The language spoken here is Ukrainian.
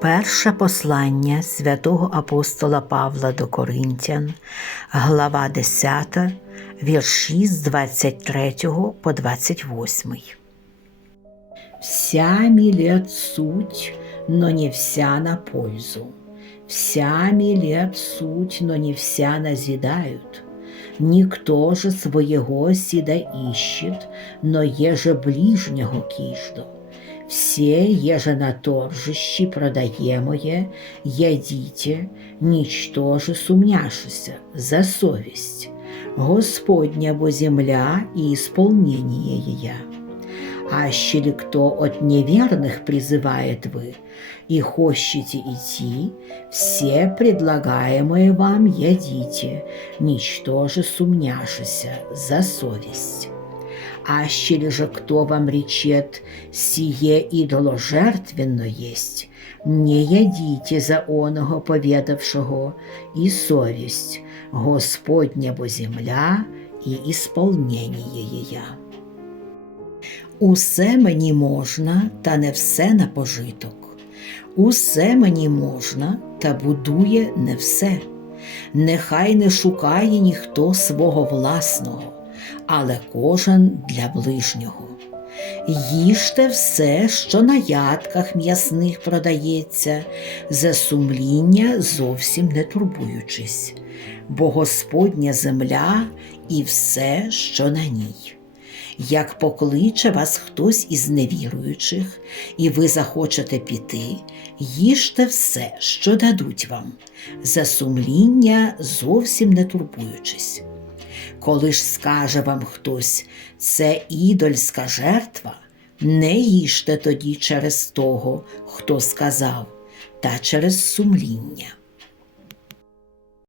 Перше послання святого апостола Павла до Коринтян, глава 10, вірші з 23 по 28. Вся милет суть, но не вся на пользу. Вся милет суть, но не вся назидают. Никто же своего сіда ищет, но еже ближнього кіждо. Все, еже на торжищі продаємоє, ядіте, нічтоже сумняшися за совість. Господня бо земля и исполнение ея. Аще ли кто от неверных призывает вы, и хочете идти, все предлагаемые вам ядите, ничтоже сумняшися за совесть. Аще же кто вам речет, сие идоложертвенно есть, не ядите за оного поведавшего, и совесть, Господня бо земля, и исполнение ея. Усе мені можна, та не все на пожиток. Усе мені можна, та будує не все. Нехай не шукає ніхто свого власного, але кожен для ближнього. Їжте все, що на ядках м'ясних продається, за сумління зовсім не турбуючись, бо Господня земля і все, що на ній. Як покличе вас хтось із невіруючих, і ви захочете піти, їжте все, що дадуть вам, за сумління зовсім не турбуючись. Коли ж скаже вам хтось, це ідольська жертва, не їжте тоді через того, хто сказав, та через сумління.